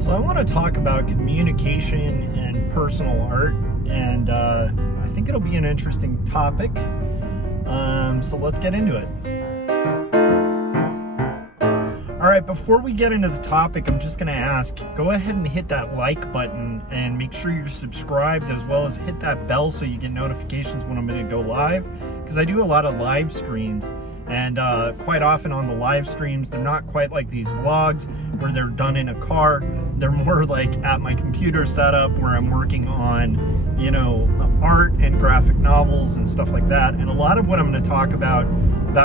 So I want to talk about communication and personal art, and I think it'll be an interesting topic. So let's get into it. All right, before we get into the topic, I'm just going to ask, go ahead and hit that like button and make sure you're subscribed, as well as hit that bell so you get notifications when I'm going to go live, because I do a lot of live streams. And quite often on the live streams, they're not quite like these vlogs where they're done in a car. They're more like at my computer setup where I'm working on, art and graphic novels and stuff like that. And a lot of what I'm going to talk about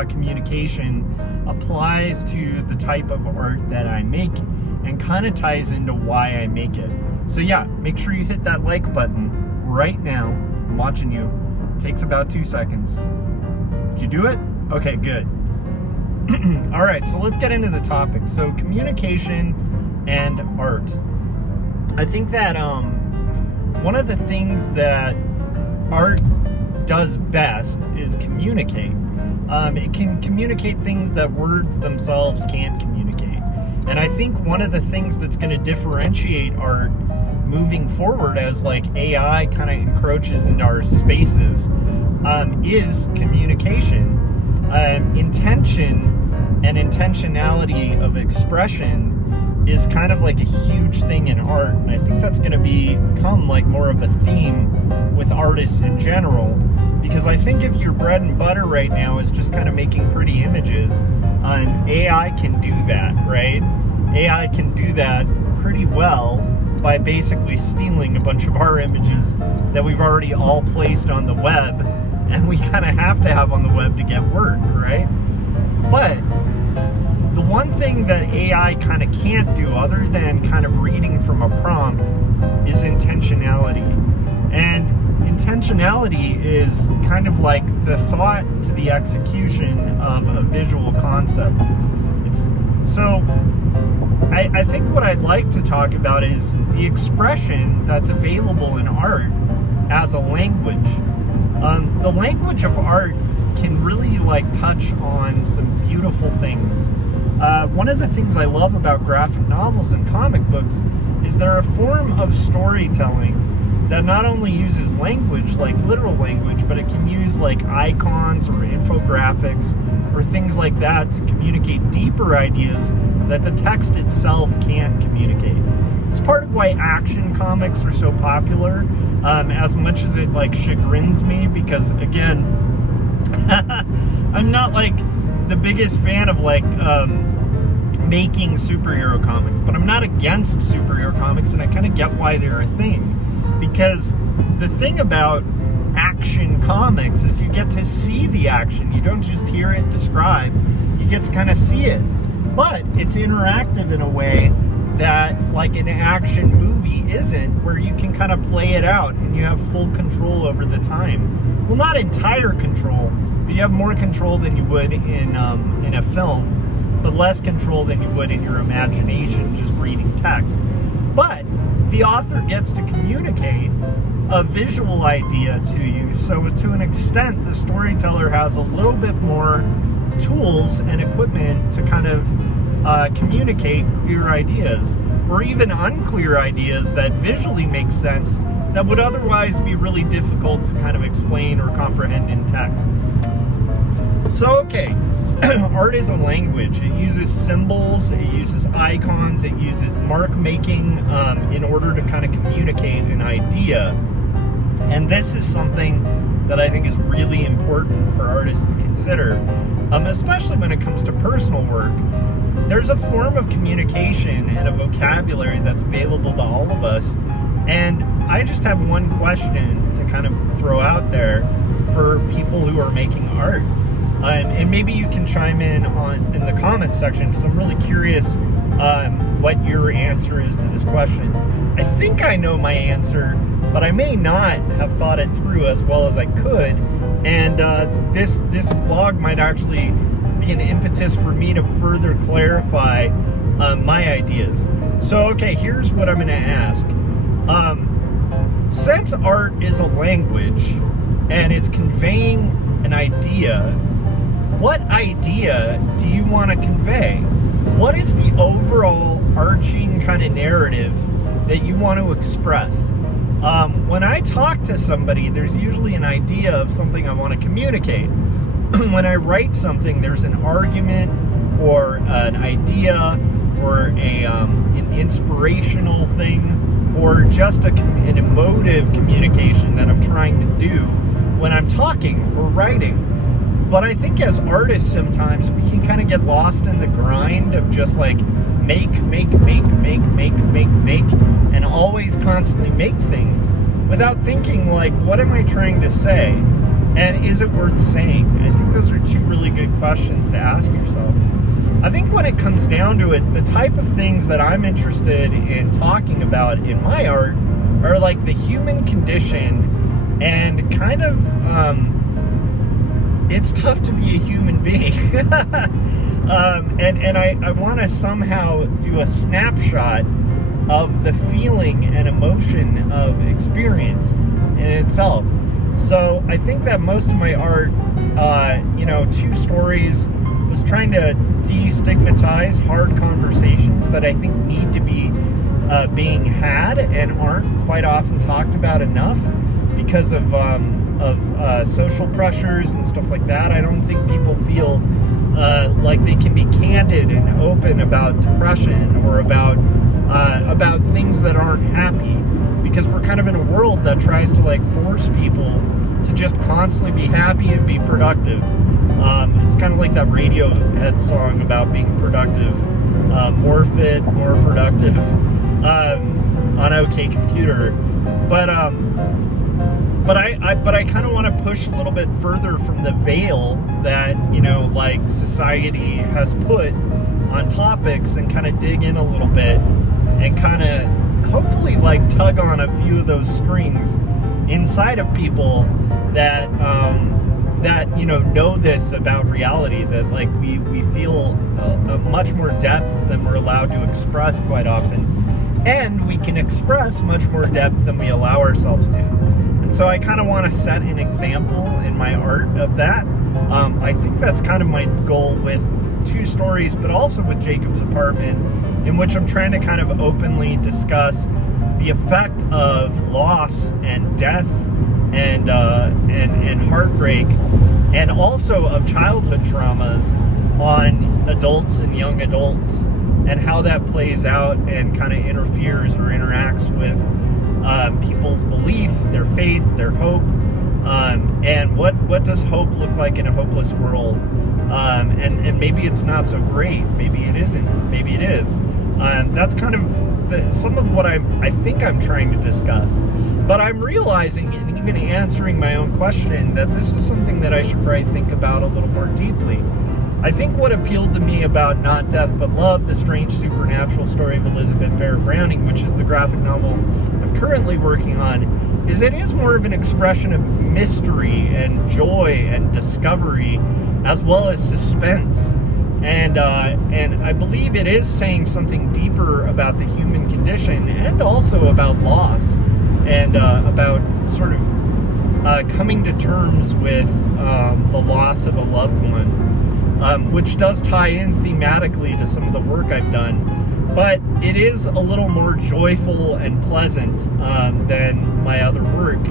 communication applies to the type of art that I make and kind of ties into why I make it. So yeah, make sure you hit that like button right now. I'm watching you. It takes about 2 seconds. Did you do it? Okay, good. All right, so let's get into the topic. So communication and art. I think that one of the things that art does best is communicate. It can communicate things that words themselves can't communicate. And I think one of the things that's going to differentiate art moving forward as like AI kind of encroaches into our spaces is communication. Intention and intentionality of expression is kind of like a huge thing in art, and I think that's going to become like more of a theme with artists in general, because I think if your bread and butter right now is just kind of making pretty images, AI can do that, right? AI can do that pretty well by basically stealing a bunch of our images that we've already all placed on the web, and we kind of have to have on the web to get work, right? But the one thing that AI kind of can't do, other than kind of reading from a prompt, is intentionality. And intentionality is kind of like the thought to the execution of a visual concept. I think what I'd like to talk about is the expression that's available in art as a language. The language of art can really touch on some beautiful things. One of the things I love about graphic novels and comic books is they're a form of storytelling that not only uses language, like literal language, but it can use like icons or infographics or things like that to communicate deeper ideas that the text itself can't communicate. It's part of why action comics are so popular, as much as it chagrins me, because again, I'm not the biggest fan of making superhero comics, but I'm not against superhero comics, and I kind of get why they're a thing. Because the thing about action comics is you get to see the action. You don't just hear it described, you get to kind of see it. But it's interactive in a way that an action movie isn't, where you can kind of play it out and you have full control over the time. Well, not entire control, but you have more control than you would in a film, but less control than you would in your imagination just reading text. But the author gets to communicate a visual idea to you, so to an extent the storyteller has a little bit more tools and equipment to kind of communicate clear ideas, or even unclear ideas that visually make sense that would otherwise be really difficult to kind of explain or comprehend in text. So okay, art is a language. It uses symbols, it uses icons, it uses mark making in order to kind of communicate an idea. And this is something that I think is really important for artists to consider, especially when it comes to personal work. There's a form of communication and a vocabulary that's available to all of us, and I just have one question to kind of throw out there for people who are making art. And maybe you can chime in the comments section, because I'm really curious what your answer is to this question. I think I know my answer, but I may not have thought it through as well as I could. And this vlog might actually be an impetus for me to further clarify my ideas. So okay, here's what I'm going to ask. Since art is a language and it's conveying an idea, what idea do you want to convey? What is the overall overarching kind of narrative that you want to express. When I talk to somebody, there's usually an idea of something I want to communicate. When I write something, there's an argument or an idea or an inspirational thing or just an emotive communication that I'm trying to do when I'm talking or writing. But I think as artists sometimes we can kind of get lost in the grind of just like make, and always constantly make things without thinking like, what am I trying to say? And is it worth saying? I think those are two really good questions to ask yourself. I think when it comes down to it, the type of things that I'm interested in talking about in my art are like the human condition and kind of, it's tough to be a human being. And I want to somehow do a snapshot of the feeling and emotion of experience in itself. So I think that most of my art, Two Stories was trying to destigmatize hard conversations that I think need to be being had and aren't quite often talked about enough because of social pressures and stuff like that. I don't think people feel like they can be candid and open about depression or about things that aren't happy, because we're kind of in a world that tries to like force people to just constantly be happy and be productive. It's kind of like that Radiohead song about being productive, more fit, more productive, on OK Computer. But I kind of want to push a little bit further from the veil that, like society has put on topics and kind of dig in a little bit and kind of hopefully like tug on a few of those strings inside of people that know this about reality, that like we feel a much more depth than we're allowed to express quite often, and we can express much more depth than we allow ourselves to. And so I kind of want to set an example in my art of that. I think that's kind of my goal with Two Stories, but also with Jacob's Apartment, in which I'm trying to kind of openly discuss the effect of loss and death and heartbreak, and also of childhood traumas on adults and young adults, and how that plays out and kind of interferes or interacts with people's belief, their faith, their hope, and what does hope look like in a hopeless world? And maybe it's not so great, maybe it isn't, maybe it is. That's kind of some of what I think I'm trying to discuss. But I'm realizing, and even answering my own question, that this is something that I should probably think about a little more deeply. I think what appealed to me about Not Death But Love, the strange supernatural story of Elizabeth Barrett Browning, which is the graphic novel I'm currently working on, is it is more of an expression of mystery and joy and discovery, as well as suspense. And I believe it is saying something deeper about the human condition, and also about loss, and about sort of coming to terms with the loss of a loved one, which does tie in thematically to some of the work I've done. But it is a little more joyful and pleasant than my other work.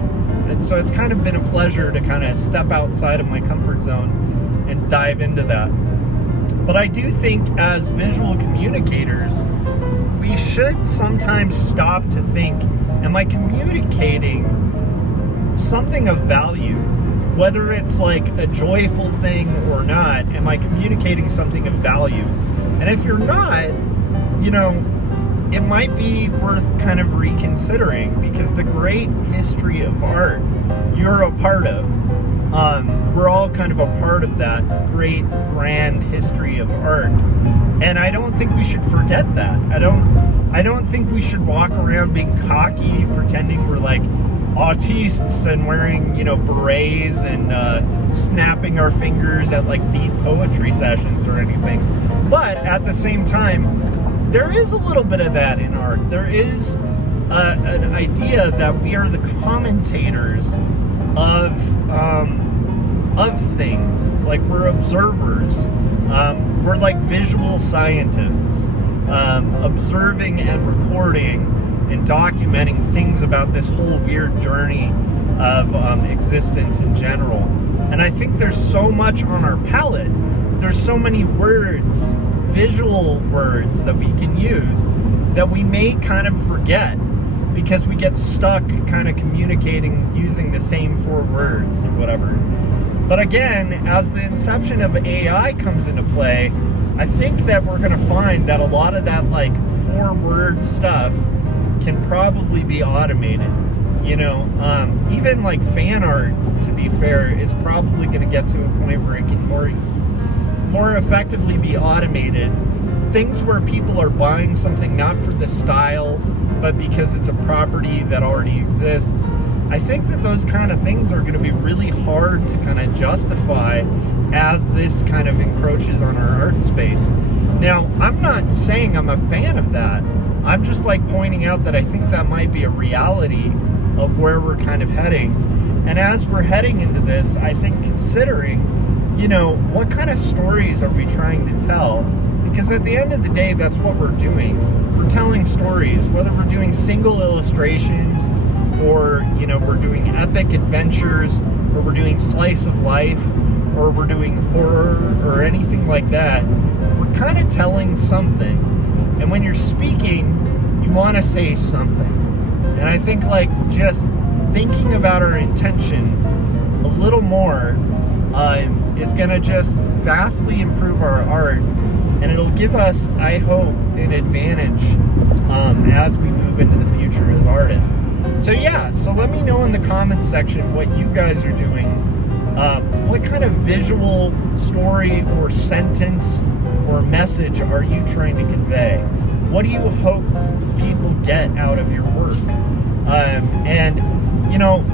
And so it's kind of been a pleasure to kind of step outside of my comfort zone and dive into that. But I do think as visual communicators, we should sometimes stop to think, am I communicating something of value? Whether it's like a joyful thing or not, am I communicating something of value? And if you're not, it might be worth kind of reconsidering, because the great history of art you're a part of. We're all kind of a part of that great grand history of art, and I don't think we should forget that. I don't think we should walk around being cocky, pretending we're like artists and wearing berets and snapping our fingers at like beat poetry sessions or anything. But at the same time, there is a little bit of that in art. There is an idea that we are the commentators of things. Like, we're observers. We're like visual scientists. observing and recording and documenting things about this whole weird journey of existence in general. And I think there's so much on our palette. There's so many words, visual words that we can use that we may kind of forget because we get stuck kind of communicating using the same 4 words or whatever. But again, as the inception of AI comes into play, I think that we're going to find that a lot of that like 4-word stuff can probably be automated. You know, even like fan art, to be fair, is probably going to get to a point where it can more effectively be automated. Things where people are buying something not for the style, but because it's a property that already exists. I think that those kind of things are going to be really hard to kind of justify as this kind of encroaches on our art space. Now, I'm not saying I'm a fan of that. I'm just like pointing out that I think that might be a reality of where we're kind of heading. And as we're heading into this, I think considering, you know, what kind of stories are we trying to tell? Because at the end of the day, that's what we're doing. We're telling stories, whether we're doing single illustrations or, you know, we're doing epic adventures, or we're doing slice of life, or we're doing horror or anything like that. We're kind of telling something. And when you're speaking, you want to say something. And I think like just thinking about our intention a little more is going to just vastly improve our art. And it'll give us, I hope, an advantage as we move into the future as artists. So yeah, so let me know in the comments section what you guys are doing. What kind of visual story or sentence or message are you trying to convey? What do you hope people get out of your work? And, you know,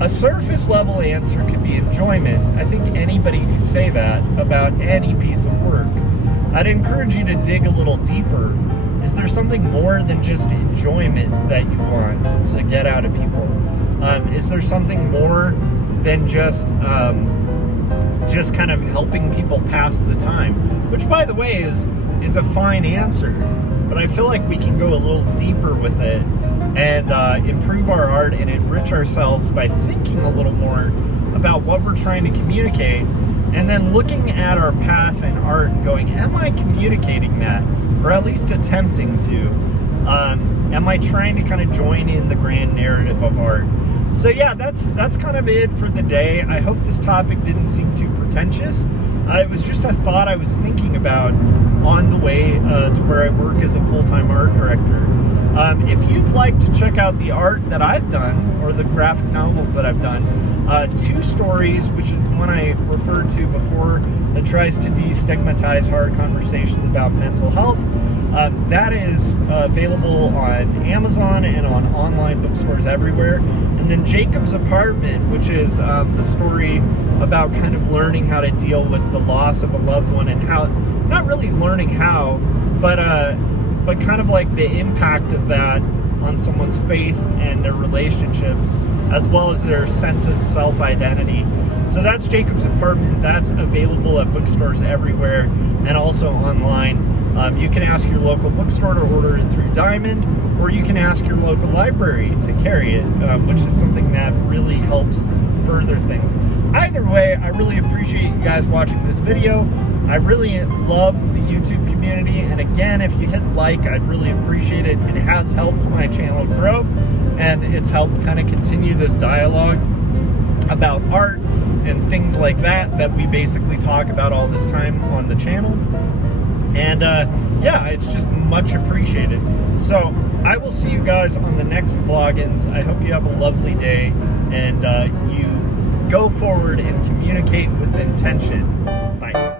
a surface level answer could be enjoyment. I think anybody could say that about any piece of work. I'd encourage you to dig a little deeper. Is there something more than just enjoyment that you want to get out of people? Is there something more than just kind of helping people pass the time? Which, by the way, is a fine answer. But I feel like we can go a little deeper with it and improve our art and enrich ourselves by thinking a little more about what we're trying to communicate, and then looking at our path in art and going, am I communicating that? Or at least attempting to. Am I trying to kind of join in the grand narrative of art? So yeah, that's kind of it for the day. I hope this topic didn't seem too pretentious. It was just a thought I was thinking about on the way to where I work as a full-time art director. If you'd like to check out the art that I've done, or the graphic novels that I've done, 2 Stories, which is the one I referred to before, that tries to destigmatize hard conversations about mental health. That is available on Amazon and on online bookstores everywhere. And then Jacob's Apartment, which is the story about kind of learning how to deal with the loss of a loved one, and how, not really learning how, but kind of like the impact of that on someone's faith and their relationships, as well as their sense of self-identity. So that's Jacob's Apartment. That's available at bookstores everywhere and also online. You can ask your local bookstore to order it through Diamond, or you can ask your local library to carry it, which is something that really helps further things. Either way, I really appreciate you guys watching this video. I really love the YouTube community, and again, if you hit like, I'd really appreciate it. It has helped my channel grow, and it's helped kind of continue this dialogue about art and things like that we basically talk about all this time on the channel. And yeah, it's just much appreciated. So I will see you guys on the next vlogins. I hope you have a lovely day, and you go forward and communicate with intention. Bye.